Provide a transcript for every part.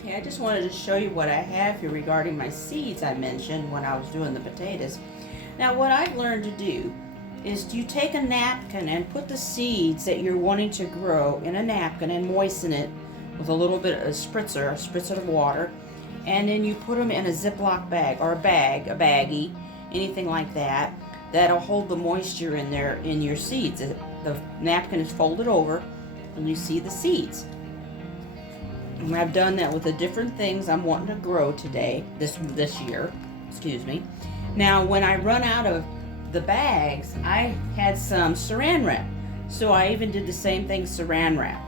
Okay, I just wanted to show you what I have here regarding my seeds I mentioned when I was doing the potatoes. Now what I've learned to do is you take a napkin and put the seeds that you're wanting to grow in a napkin and moisten it with a little bit of a spritzer of water, and then you put them in a Ziploc bag or a baggie, anything like that, that'll hold the moisture in there in your seeds. The napkin is folded over and you see the seeds. And I've done that with the different things I'm wanting to grow today, this year, excuse me. Now when I run out of the bags, I had some saran wrap. So I even did the same thing, saran wrap.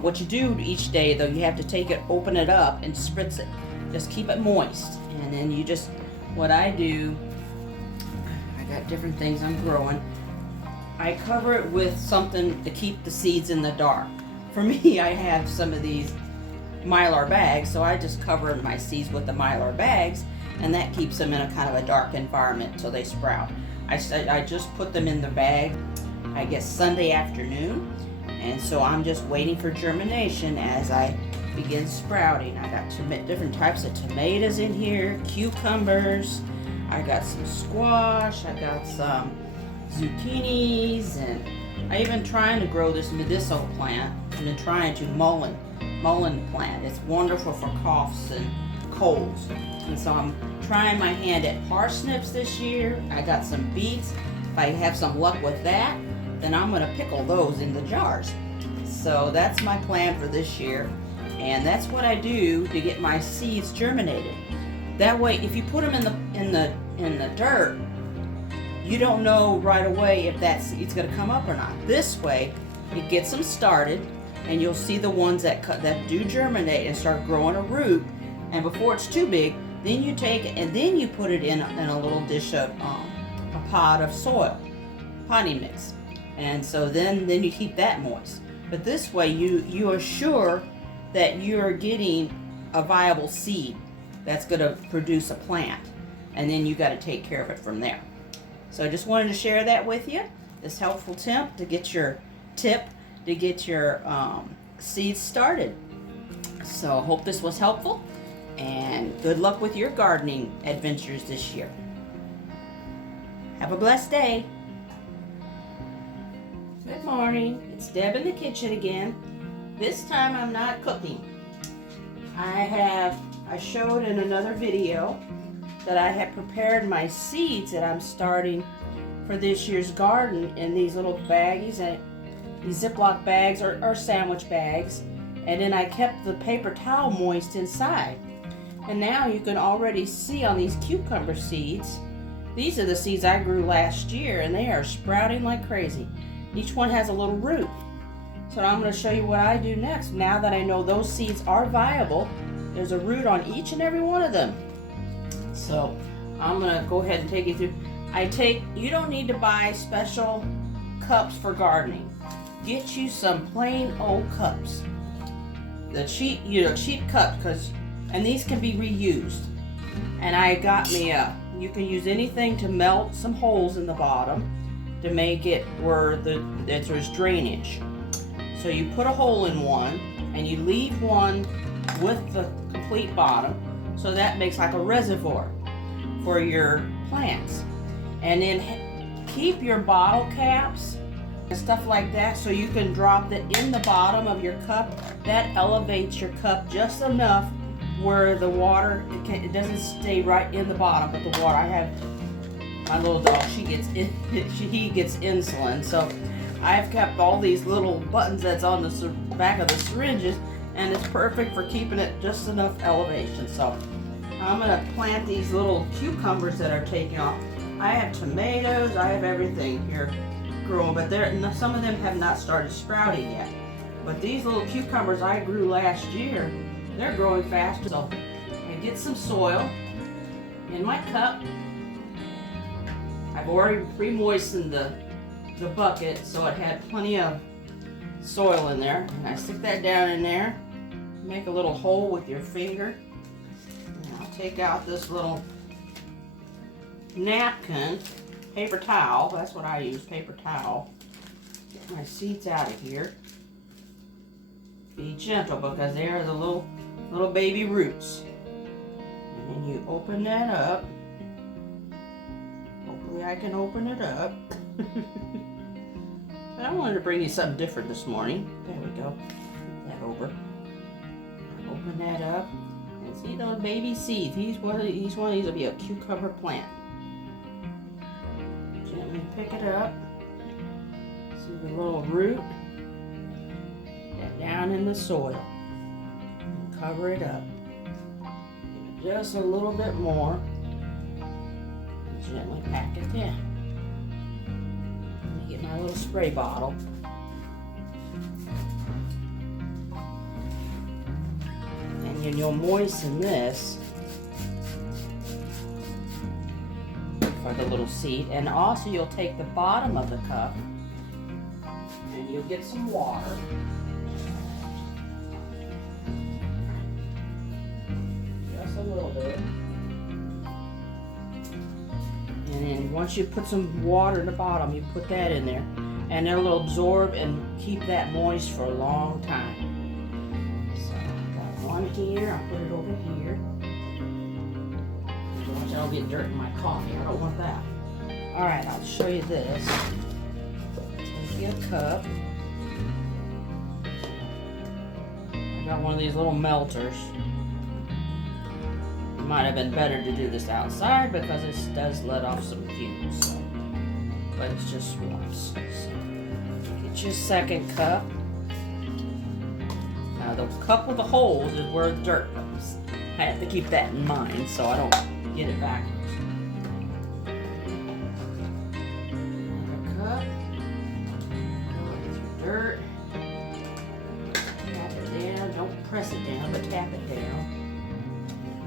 What you do each day though, you have to take it, open it up and spritz it. Just keep it moist. And then you just, what I do, I got different things I'm growing. I cover it with something to keep the seeds in the dark. For me, I have some of these Mylar bags, so I just cover my seeds with the Mylar bags, and that keeps them in a kind of a dark environment until they sprout. I just put them in the bag, I guess Sunday afternoon, and so I'm just waiting for germination as I begin sprouting. I got different types of tomatoes in here, cucumbers, I got some squash, I got some zucchinis, and I even trying to grow this medicinal plant. I've been trying to mullein plant. It's wonderful for coughs and colds. And so I'm trying my hand at parsnips this year. I got some beets. If I have some luck with that, then I'm going to pickle those in the jars. So that's my plan for this year. And that's what I do to get my seeds germinated. That way, if you put them in the dirt, you don't know right away if that seed's going to come up or not. This way, it gets them started, and you'll see the ones that do germinate and start growing a root. And before it's too big, then you take it and then you put it in a little dish of a pot of soil, potting mix. And so then you keep that moist. But this way, you are sure that you're getting a viable seed that's going to produce a plant, and then you got to take care of it from there. So I just wanted to share that with you, this helpful tip to get your seeds started. So I hope this was helpful, and good luck with your gardening adventures this year. Have a blessed day. Good morning, it's Deb in the kitchen again. This time I'm not cooking. I showed in another video that I have prepared my seeds that I'm starting for this year's garden in these little baggies, and these Ziploc bags or sandwich bags, and then I kept the paper towel moist inside. And now you can already see on these cucumber seeds, these are the seeds I grew last year, and they are sprouting like crazy. Each one has a little root. So I'm going to show you what I do next. Now that I know those seeds are viable, there's a root on each and every one of them. So I'm going to go ahead and take you through. You don't need to buy special cups for gardening. Get you some plain old cups. The cheap cups, and these can be reused. And I got me you can use anything to melt some holes in the bottom to make it where there's drainage. So you put a hole in one, and you leave one with the complete bottom, so that makes like a reservoir for your plants. And then keep your bottle caps and stuff like that, so you can drop it in the bottom of your cup. That elevates your cup just enough where the water, it doesn't stay right in the bottom, but the water, I have my little dog, he gets insulin, so I've kept all these little buttons that's on the back of the syringes, and it's perfect for keeping it just enough elevation. So I'm going to plant these little cucumbers that are taking off. I have tomatoes, I have everything here growing, but some of them have not started sprouting yet. But these little cucumbers I grew last year, they're growing faster. So I get some soil in my cup. I've already pre-moistened the bucket, so it had plenty of soil in there. And I stick that down in there. Make a little hole with your finger. And I'll take out this little napkin, paper towel. That's what I use, paper towel. Get my seeds out of here. Be gentle, because there is a little little baby roots. And then you open that up. Hopefully I can open it up. I wanted to bring you something different this morning. There we go. Move that over. Open that up. And see those baby seeds. Each one of these will be a cucumber plant. Gently pick it up. See the little root. Get down in the soil. And cover it up. Give it just a little bit more. And gently pack it in. Let me get my little spray bottle. And you'll moisten this for the little seed. And also you'll take the bottom of the cup and you'll get some water. Just a little bit. And then once you put some water at the bottom, you put that in there. And it'll absorb and keep that moist for a long time. One here, I'll put it over here. Watch out, I'll get dirt in my coffee. I don't want that. Alright, I'll show you this. Take you a cup. I got one of these little melters. It might have been better to do this outside because this does let off some fumes. So. But it's just once. So, get you a second cup. The cup with the holes is where the dirt goes. I have to keep that in mind so I don't get it backwards. Another cup. Fill it with your dirt. Tap it down. Don't press it down, but tap it down.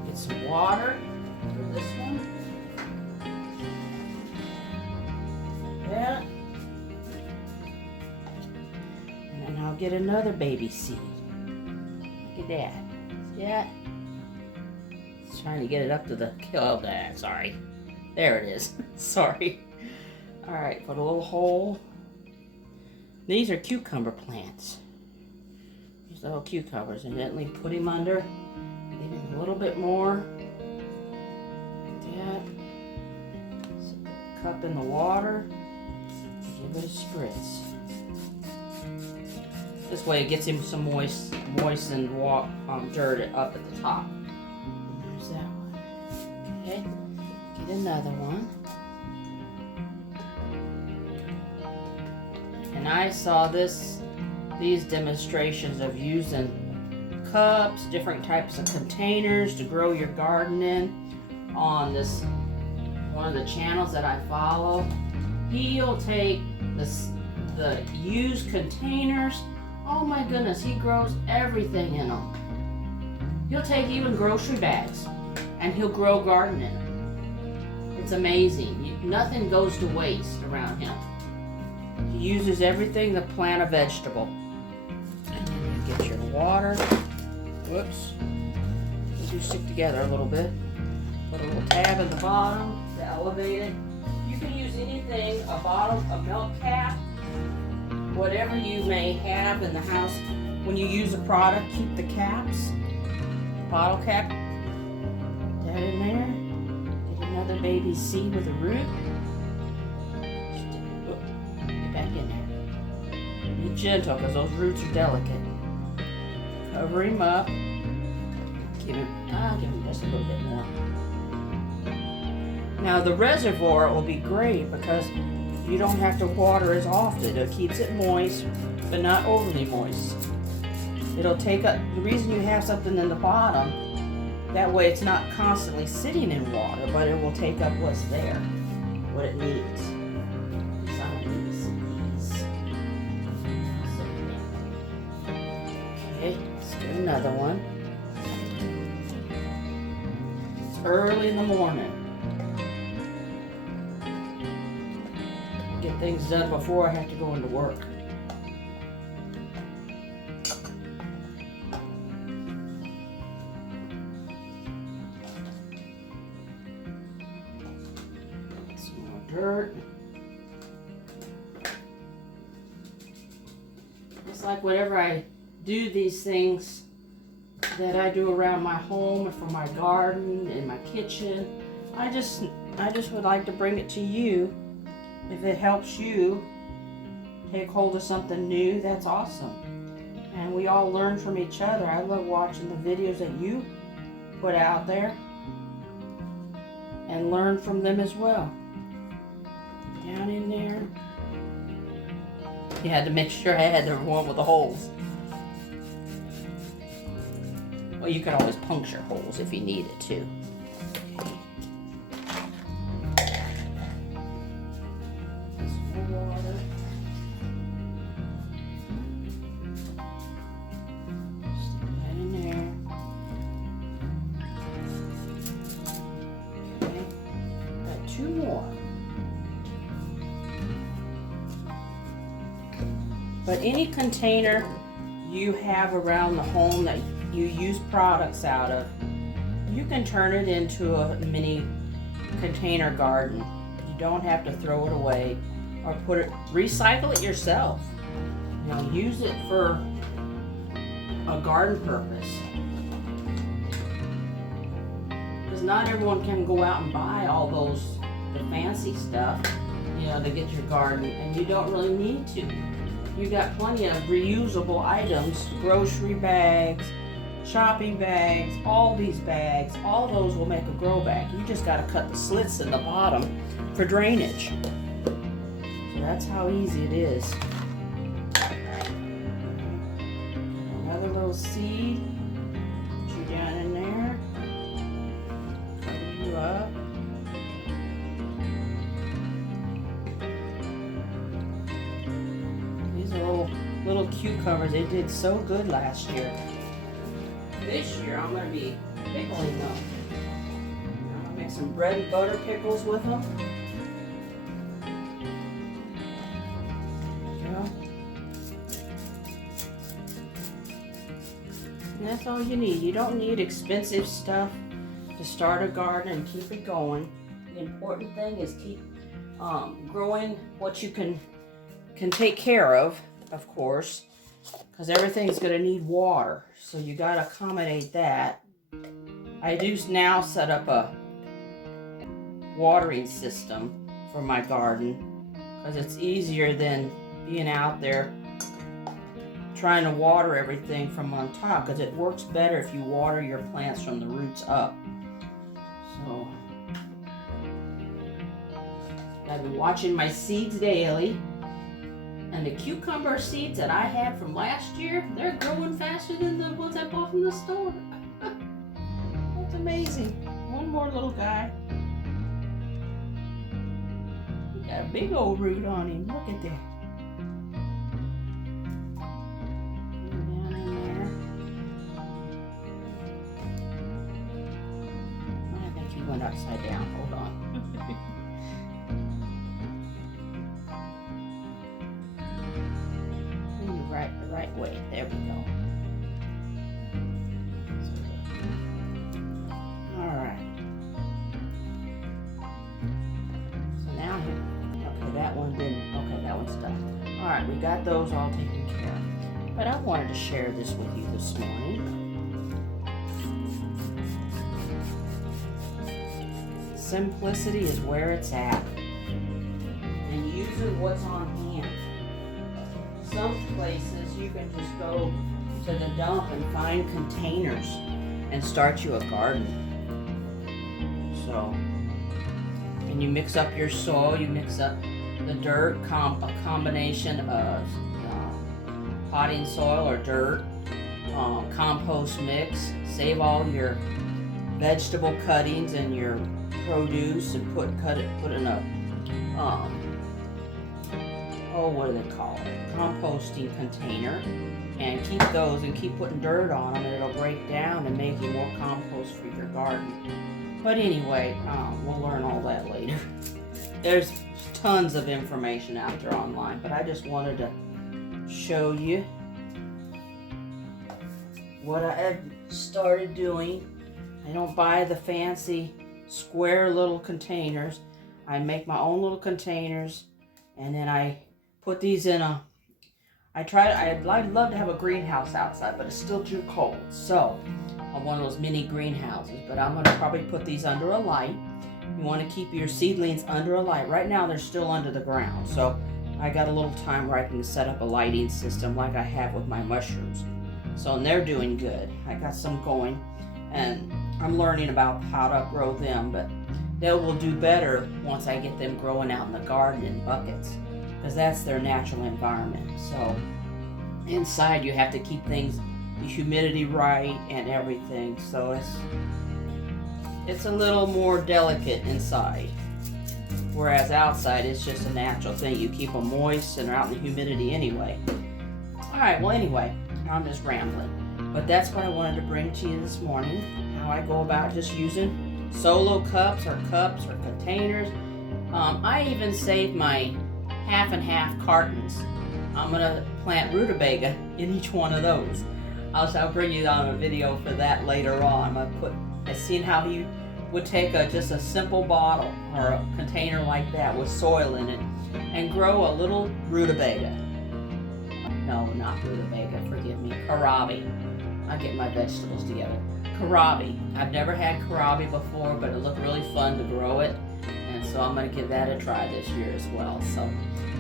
Get some water for this one. Like that. And then I'll get another baby seed. Look at that. See that? It's trying to get it up to the kill. Sorry. There it is. Sorry. Alright, put a little hole. These are cucumber plants. These little cucumbers. And gently put him under. Give him a little bit more. Like that. Set the cup in the water. Give it a spritz. This way it gets him some moistened dirt up at the top. And there's that one. Okay, get another one. And I saw these demonstrations of using cups, different types of containers to grow your garden in on this one of the channels that I follow. He'll take the used containers. Oh my goodness, he grows everything in them. He'll take even grocery bags and he'll grow garden in them. It's amazing. Nothing goes to waste around him. He uses everything to plant a vegetable. And then you get your water. Whoops. They do stick together a little bit. Put a little tab at the bottom to elevate it. You can use anything, a bottle, a milk cap, whatever you may have in the house. When you use a product, keep the caps. Bottle cap. Put that in there. Get another baby seed with a root. Get back in there. Be gentle because those roots are delicate. Cover him up. Give him just a little bit more. Now the reservoir will be great because you don't have to water as often. It keeps it moist, but not overly moist. It'll take up, the reason you have something in the bottom, that way it's not constantly sitting in water, but it will take up what's there, what it needs. So I need these. Okay, let's get another one. It's early in the morning. Get things done before I have to go into work. Some more dirt. It's like whenever I do these things, that I do around my home and for my garden and my kitchen. I just would like to bring it to you. If it helps you take hold of something new, that's awesome. And we all learn from each other. I love watching the videos that you put out there and learn from them as well. Down in there. You had to make sure I had the one with the holes. Well, you could always puncture holes if you needed to. Okay. Some more water. Stick that in there. Okay. Got 2 more. But any container you have around the home that you use products out of, you can turn it into a mini container garden. You don't have to throw it away or recycle it yourself. You know, use it for a garden purpose. Because not everyone can go out and buy all the fancy stuff, you know, to get your garden, and you don't really need to. You got plenty of reusable items, grocery bags, shopping bags, all these bags, all those will make a grow bag. You just got to cut the slits in the bottom for drainage. So that's how easy it is. Another little seed, put you down in there, cover you up. Little cucumbers, they did so good last year. This year I'm going to be pickling them. I'm going to make some bread and butter pickles with them. There you go. And that's all you need. You don't need expensive stuff to start a garden and keep it going. The important thing is keep growing what you can take care of course, because everything's going to need water, so you got to accommodate that. I do now set up a watering system for my garden because it's easier than being out there trying to water everything from on top, because it works better if you water your plants from the roots up. So I've been watching my seeds daily. And the cucumber seeds that I had from last year, they're growing faster than the ones I bought from the store. That's amazing. One more little guy. He got a big old root on him. Look at that. Down in there. I think he went upside down. Hold on. The right way. There we go. All right. So now, okay, that one didn't. Okay, that one's done. All right, we got those all taken care of. But I wanted to share this with you this morning. Simplicity is where it's at, and using what's on hand. Some places you can just go to the dump and find containers and start you a garden. So, and you mix up your soil, you mix up the dirt, a combination of potting soil or dirt, compost mix, save all your vegetable cuttings and your produce and put in a what do they call it? Composting container, and keep those and keep putting dirt on them, and it'll break down and make you more compost for your garden. But anyway, we'll learn all that later. There's tons of information out there online, but I just wanted to show you what I have started doing. I don't buy the fancy square little containers. I make my own little containers, and then I put these in I'd love to have a greenhouse outside, but it's still too cold. So one of those mini greenhouses, but I'm going to probably put these under a light. You want to keep your seedlings under a light. Right now they're still under the ground, so I got a little time where I can set up a lighting system like I have with my mushrooms. So, and they're doing good. I got some going, and I'm learning about how to grow them, but they will do better once I get them growing out in the garden in buckets, because that's their natural environment. So inside you have to keep things, the humidity right and everything, so it's a little more delicate inside, whereas outside it's just a natural thing. You keep them moist and they're out in the humidity anyway. Alright, well anyway, I'm just rambling, but that's what I wanted to bring to you this morning, how I go about just using solo cups or containers. I even saved my half and half cartons. I'm gonna plant rutabaga in each one of those. I'll bring you on a video for that later on. I've seen how you would take just a simple bottle or a container like that with soil in it and grow a little rutabaga. No, not rutabaga, forgive me, kohlrabi. I get my vegetables together. Kohlrabi. I've never had kohlrabi before, but it looked really fun to grow it, and so I'm going to give that a try this year as well. So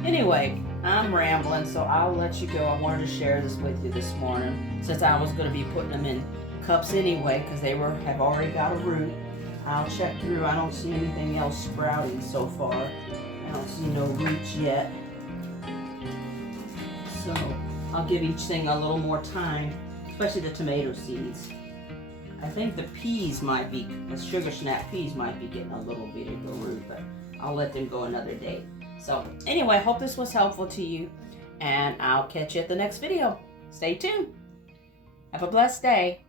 anyway, I'm rambling, so I'll let you go. I wanted to share this with you this morning, since I was going to be putting them in cups anyway, because they have already got a root. I'll check through. I don't see anything else sprouting so far. I don't see no roots yet. So I'll give each thing a little more time, especially the tomato seeds. I think the peas might be, the sugar snap peas might be getting a little bit of a root, but I'll let them go another day. So anyway, I hope this was helpful to you, and I'll catch you at the next video. Stay tuned. Have a blessed day.